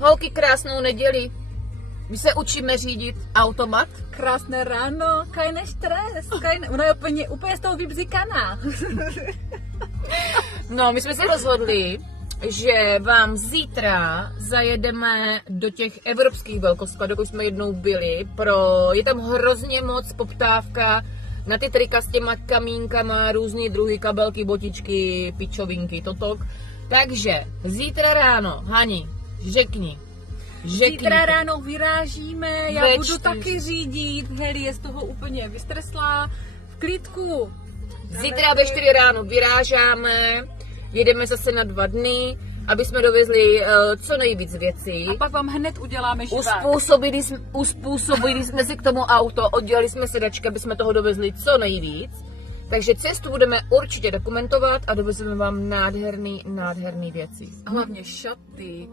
Holky, krásnou neděli. My se učíme řídit automat. Krásné ráno, keine stres, ona je úplně z toho vybzikaná. No, my jsme se rozhodli, že vám zítra zajedeme do těch evropských velkoskladů, už jsme jednou byli. Je tam hrozně moc poptávka na ty trika s těma kamínkama, různý druhy, kabelky, botičky, pičovinky, totok. Takže zítra ráno, Hani, řekni. Zítra ráno vyrážíme, já budu taky řídit, Heli je z toho úplně vystreslá, v klidku. Zítra ve 4 ráno vyrážáme, jedeme zase na 2 dny, aby jsme dovezli co nejvíc věcí. A pak vám hned uděláme živák. Uspůsobili jsme si k tomu auto, oddělali jsme sedačky, aby jsme toho dovezli co nejvíc. Takže cestu budeme určitě dokumentovat a dovezeme vám nádherný věci. Hlavně šaty.